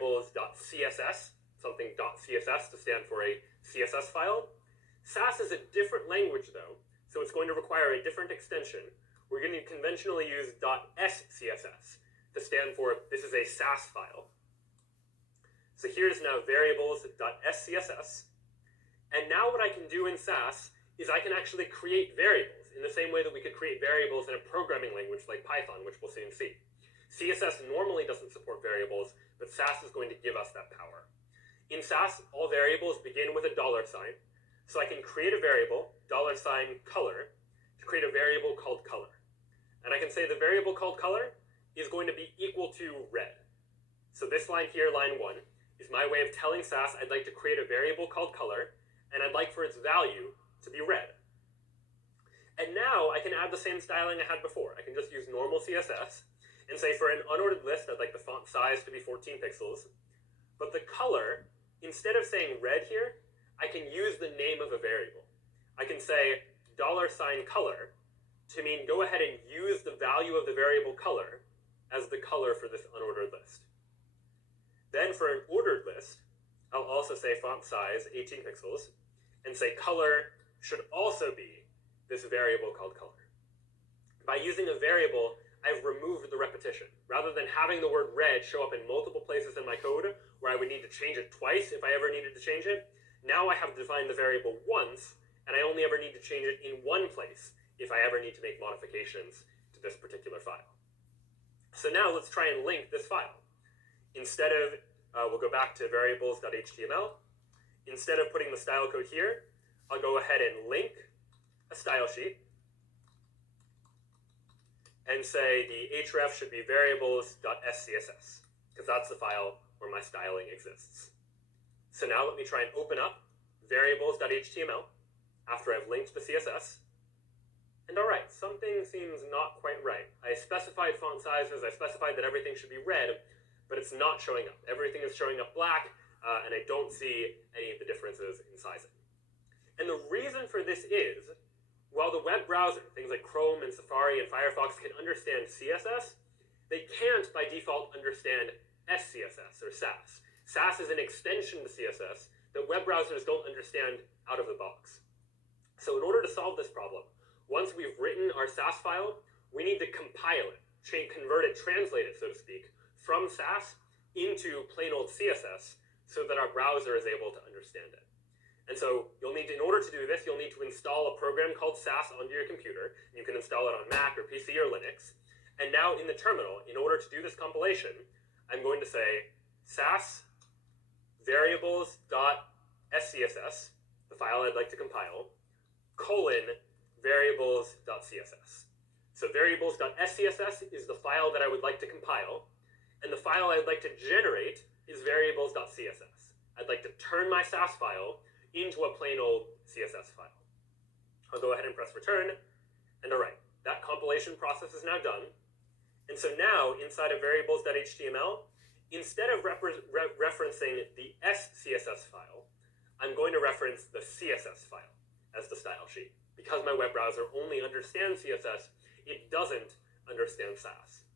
variables.css, something .css to stand for a CSS file. Sass is a different language though, so it's going to require a different extension. We're going to conventionally use .scss to stand for this is a Sass file. So here's now variables.scss. And now what I can do in Sass is I can actually create variables in the same way that we could create variables in a programming language like Python, which we'll soon see. CSS normally doesn't support variables, but Sass is going to give us that power. In Sass, all variables begin with a $sign. So I can create a variable, $color, to create a variable called color. And I can say the variable called color is going to be equal to red. So this line here, line 1, is my way of telling Sass I'd like to create a variable called color, and I'd like for its value to be red. And now I can add the same styling I had before. I can just use normal CSS and say for an unordered list, I'd like the font size to be 14 pixels. But the color, instead of saying red here, I can use the name of a variable. I can say $color to mean go ahead and use the value of the variable color as the color for this unordered list. Then for an ordered list, I'll also say font size 18 pixels and say color should also be this variable called color. By using a variable, I've removed the repetition. Rather than having the word red show up in multiple places in my code where I would need to change it twice if I ever needed to change it, now I have defined the variable once, and I only ever need to change it in one place if I ever need to make modifications to this particular file. So now let's try and link this file. Instead of, we'll go back to variables.html. Instead of putting the style code here, I'll go ahead and link a style sheet and say the href should be variables.scss, because that's the file where my styling exists. So now let me try and open up variables.html after I've linked the CSS. And all right, something seems not quite right. I specified font sizes, I specified that everything should be red, but it's not showing up. Everything is showing up black, and I don't see any of the differences in sizing. And the reason for this is, while the web browser, things like Chrome and Safari and Firefox can understand CSS, they can't by default understand SCSS or Sass. Sass is an extension to CSS that web browsers don't understand out of the box. So in order to solve this problem, once we've written our Sass file, we need to compile it, convert it, translate it, so to speak, from Sass into plain old CSS so that our browser is able to understand it. And so you'll need to, in order to do this, you'll need to install a program called Sass onto your computer. You can install it on Mac or PC or Linux. And now in the terminal, in order to do this compilation, I'm going to say Sass variables.scss, the file I'd like to compile, :variables.css. So variables.scss is the file that I would like to compile, and the file I'd like to generate is variables.css. I'd like to turn my Sass file into a plain old CSS file. I'll go ahead and press return, and all right, that compilation process is now done. And so now, inside of variables.html, instead of referencing the SCSS file, I'm going to reference the CSS file as the style sheet. Because my web browser only understands CSS, it doesn't understand Sass.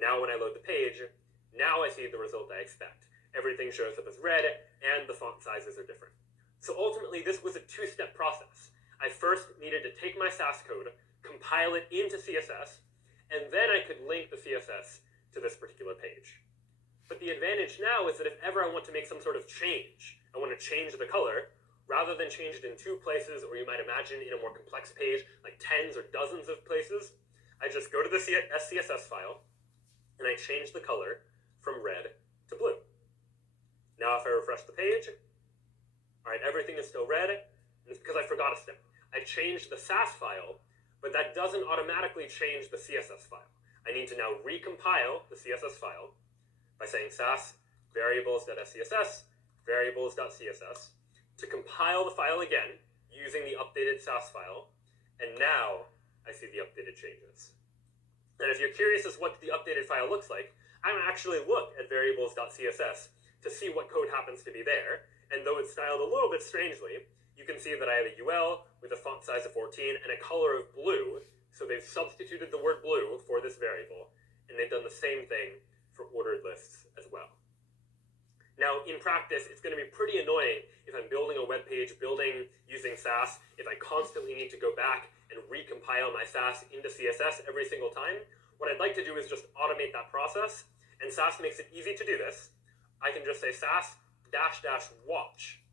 Now when I load the page, now I see the result I expect. Everything shows up as red, and the font sizes are different. So ultimately, this was a two-step process. I first needed to take my Sass code, compile it into CSS, and then I could link the CSS to this particular page. But the advantage now is that if ever I want to make some sort of change, I want to change the color, rather than change it in two places, or you might imagine in a more complex page, like tens or dozens of places, I just go to the SCSS file, and I change the color from red to blue. Now if I refresh the page, all right, everything is still red, and it's because I forgot a step. I changed the Sass file, but that doesn't automatically change the CSS file. I need to now recompile the CSS file by saying Sass variables.scss, variables.css, to compile the file again using the updated Sass file, and now I see the updated changes. And if you're curious as what the updated file looks like, I can actually look at variables.css to see what code happens to be there, and though it's styled a little bit strangely, you can see that I have a UL with a font size of 14 and a color of blue, so they've substituted the word blue for this variable, and they've done the same thing for ordered lists as well. Now, in practice, it's going to be pretty annoying if I'm building a web page, building using Sass, if I constantly need to go back and recompile my Sass into CSS every single time. What I'd like to do is just automate that process, and Sass makes it easy to do this. I can just say Sass -- watch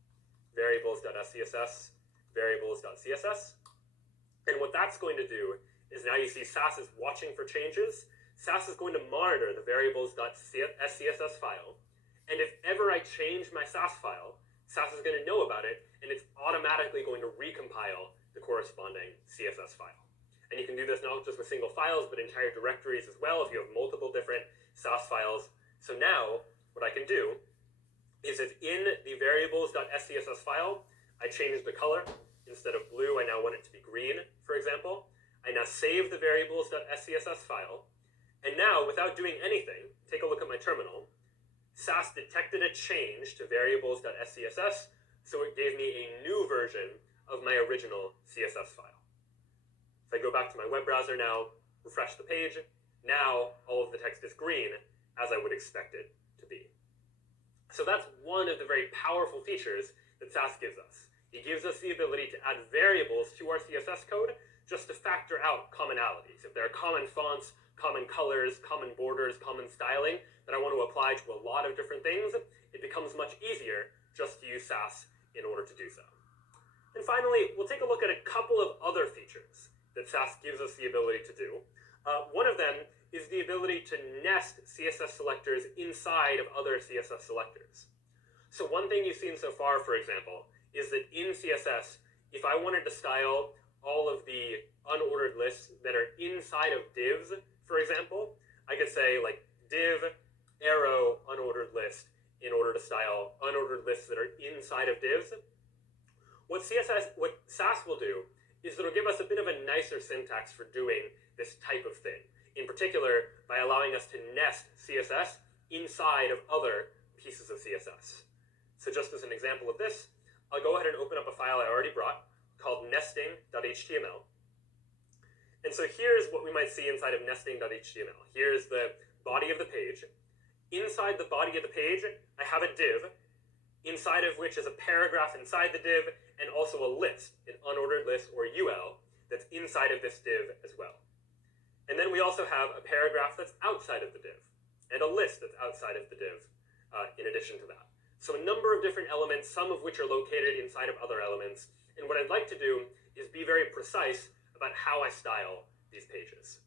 variables.scss, variables.css. And what that's going to do is now you see Sass is watching for changes. Sass is going to monitor the variables.scss file. And if ever I change my Sass file, Sass is going to know about it, and it's automatically going to recompile the corresponding CSS file. And you can do this not just with single files, but entire directories as well if you have multiple different Sass files. So now, what I can do is if in the variables.scss file, I change the color. Instead of blue, I now want it to be green, for example. I now save the variables.scss file. And now, without doing anything, take a look at my terminal. Sass detected a change to variables.scss, so it gave me a new version of my original CSS file. If I go back to my web browser now, refresh the page, now all of the text is green, as I would expect it to be. So that's one of the very powerful features that Sass gives us. It gives us the ability to add variables to our CSS code just to factor out commonalities. If there are common fonts, common colors, common borders, common styling that I want to apply to a lot of different things, it becomes much easier just to use Sass in order to do so. And finally, we'll take a look at a couple of other features that Sass gives us the ability to do. One of them is the ability to nest CSS selectors inside of other CSS selectors. So one thing you've seen so far, for example, is that in CSS, if I wanted to style all of the unordered lists that are inside of divs, for example, I could say like div arrow unordered list in order to style unordered lists that are inside of divs. What Sass will do is it'll give us a bit of a nicer syntax for doing this type of thing. In particular, by allowing us to nest CSS inside of other pieces of CSS. So just as an example of this, I'll go ahead and open up a file I already brought called nesting.html. And so here's what we might see inside of nesting.html. Here's the body of the page. Inside the body of the page, I have a div, inside of which is a paragraph inside the div, and also a list, an unordered list, or UL, that's inside of this div as well. And then we also have a paragraph that's outside of the div, and a list that's outside of the div in addition to that. So a number of different elements, some of which are located inside of other elements. And what I'd like to do is be very precise about how I style these pages.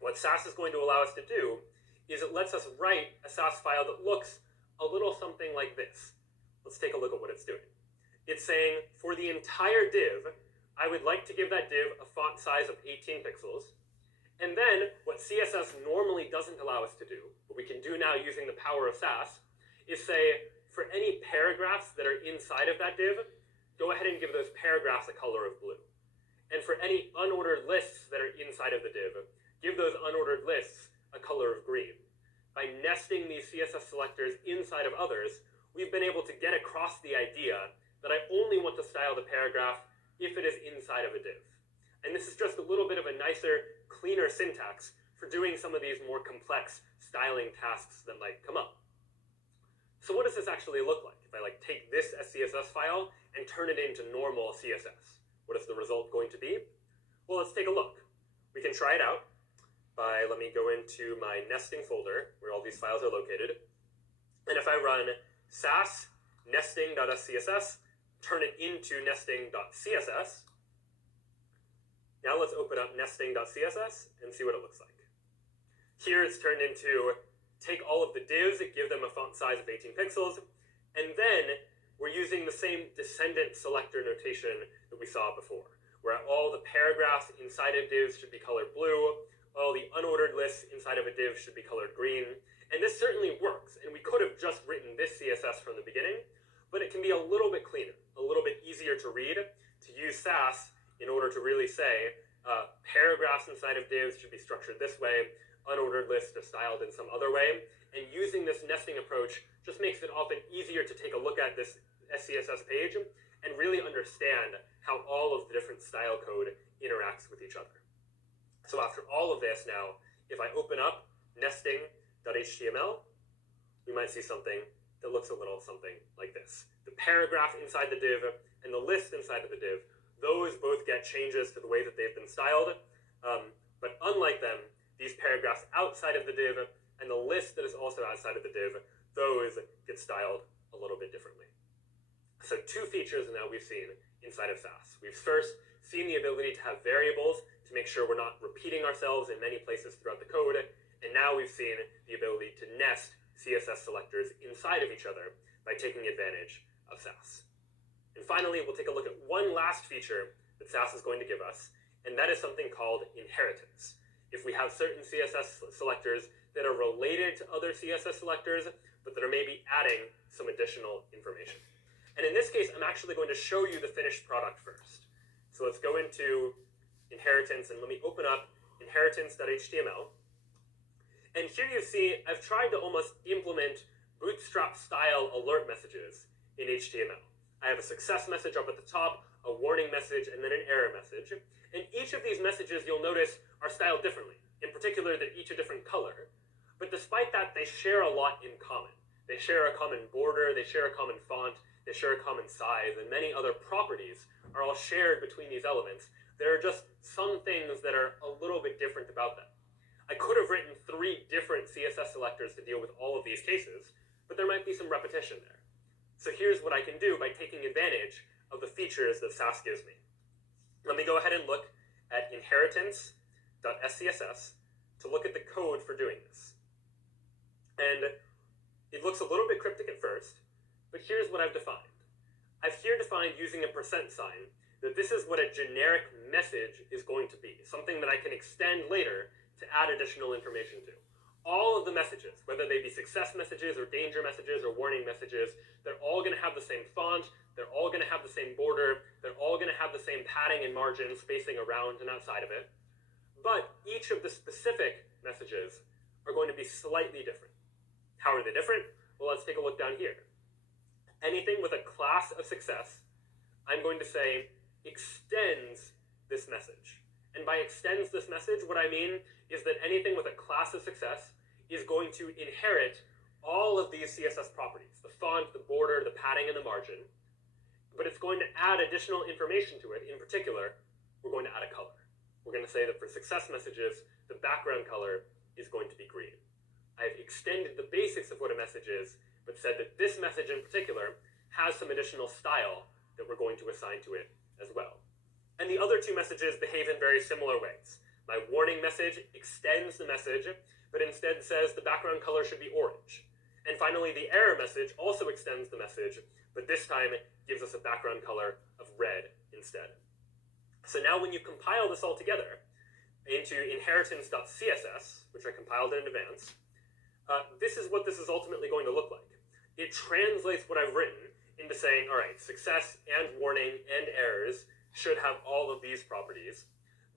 What Sass is going to allow us to do is it lets us write a Sass file that looks a little something like this. Let's take a look at what it's doing. It's saying, for the entire div, I would like to give that div a font size of 18 pixels. And then, what CSS normally doesn't allow us to do, what we can do now using the power of Sass, is say, for any paragraphs that are inside of that div, go ahead and give those paragraphs a color of blue. And for any unordered lists that are inside of the div, give those unordered lists a color of green. By nesting these CSS selectors inside of others, we've been able to get across the idea that I only want to style the paragraph if it is inside of a div. And this is just a little bit of a nicer, cleaner syntax for doing some of these more complex styling tasks that might come up. So what does this actually look like? If I take this SCSS file and turn it into normal CSS, what is the result going to be? Well, let's take a look. We can try it out by, let me go into my nesting folder where all these files are located. And if I run sass nesting.scss, turn it into nesting.css. Now let's open up nesting.css and see what it looks like. Here it's turned into take all of the divs, give them a font size of 18 pixels, and then we're using the same descendant selector notation that we saw before, where all the paragraphs inside of divs should be colored blue, all the unordered lists inside of a div should be colored green, and this certainly works, and we could have just written this CSS from the beginning, but it can be a little bit cleaner, a little bit easier to read, to use Sass in order to really say paragraphs inside of divs should be structured this way, unordered lists are styled in some other way, and using this nesting approach just makes it often easier to take a look at this SCSS page and really understand how all of the different style code interacts with each other. So after all of this now, if I open up nesting.html, we might see something that looks a little something like this. The paragraph inside the div and the list inside of the div, those both get changes to the way that they've been styled, but unlike them, these paragraphs outside of the div and the list that is also outside of the div, those get styled a little bit differently. So two features now we've seen inside of Sass. We've first seen the ability to have variables to make sure we're not repeating ourselves in many places throughout the code, and now we've seen the ability to nest CSS selectors inside of each other by taking advantage of Sass. And finally, we'll take a look at one last feature that Sass is going to give us, and that is something called inheritance. If we have certain CSS selectors that are related to other CSS selectors, but that are maybe adding some additional information. And in this case, I'm actually going to show you the finished product first. So let's go into inheritance, and let me open up inheritance.html. And here you see, I've tried to almost implement Bootstrap style alert messages in HTML. I have a success message up at the top, a warning message, and then an error message. And each of these messages, you'll notice, are styled differently. In particular, they're each a different color. But despite that, they share a lot in common. They share a common border, they share a common font, they share a common size, and many other properties are all shared between these elements. There are just some things that are a little bit different about them. I could have written 3 different CSS selectors to deal with all of these cases, but there might be some repetition there. So here's what I can do by taking advantage of the features that Sass gives me. Let me go ahead and look at inheritance.scss to look at the code for doing this. And it looks a little bit cryptic at first, but here's what I've defined. I've here defined using a % sign that this is what a generic message is going to be, something that I can extend later to add additional information to. All of the messages, whether they be success messages or danger messages or warning messages, they're all going to have the same font, they're all going to have the same border, they're all going to have the same padding and margin spacing around and outside of it. But each of the specific messages are going to be slightly different. How are they different? Well, let's take a look down here. Anything with a class of success, I'm going to say extends this message. And by extends this message, what I mean is that anything with a class of success is going to inherit all of these CSS properties, the font, the border, the padding, and the margin, but it's going to add additional information to it. In particular, we're going to add a color. We're going to say that for success messages, the background color is going to be green. I've extended the basics of what a message is, but said that this message in particular has some additional style that we're going to assign to it as well. And the other 2 messages behave in very similar ways. My warning message extends the message, but instead says the background color should be orange. And finally, the error message also extends the message, but this time gives us a background color of red instead. So now when you compile this all together into inheritance.css, which I compiled in advance, this is what this is ultimately going to look like. It translates what I've written into saying, all right, success and warning and errors should have all of these properties,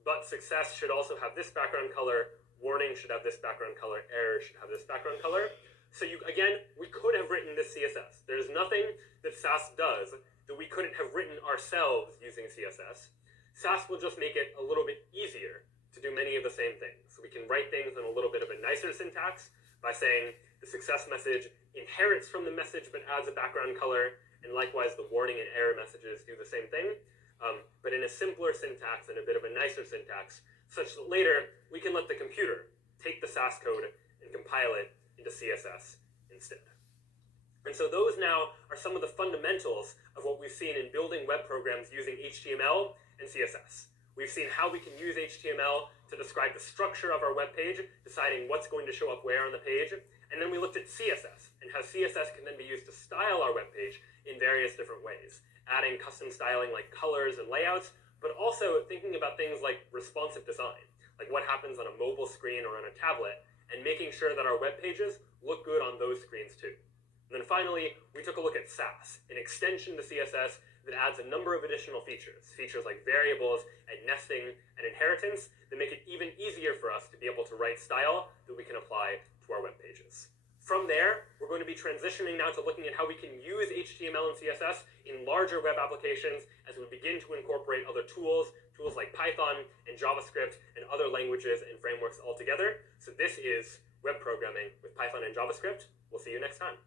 but success should also have this background color, warning should have this background color, error should have this background color. So again, we could have written this CSS. There's nothing that Sass does that we couldn't have written ourselves using CSS. Sass will just make it a little bit easier to do many of the same things. So we can write things in a little bit of a nicer syntax by saying the success message inherits from the message but adds a background color, and likewise the warning and error messages do the same thing, but in a simpler syntax and a bit of a nicer syntax, such that later we can let the computer take the Sass code and compile it into CSS instead. And so those now are some of the fundamentals of what we've seen in building web programs using HTML and CSS. We've seen how we can use HTML to describe the structure of our web page, deciding what's going to show up where on the page, and then we looked at CSS and how CSS can then be used to style our web page in various different ways, adding custom styling like colors and layouts, but also thinking about things like responsive design, like what happens on a mobile screen or on a tablet, and making sure that our web pages look good on those screens too. And then finally, we took a look at Sass, an extension to CSS that adds a number of additional features like variables and nesting and inheritance that make it even easier for us to be able to write style that we can apply to our web pages. From there, we're going to be transitioning now to looking at how we can use HTML and CSS in larger web applications as we begin to incorporate other tools like Python and JavaScript and other languages and frameworks altogether. So this is web programming with Python and JavaScript. We'll see you next time.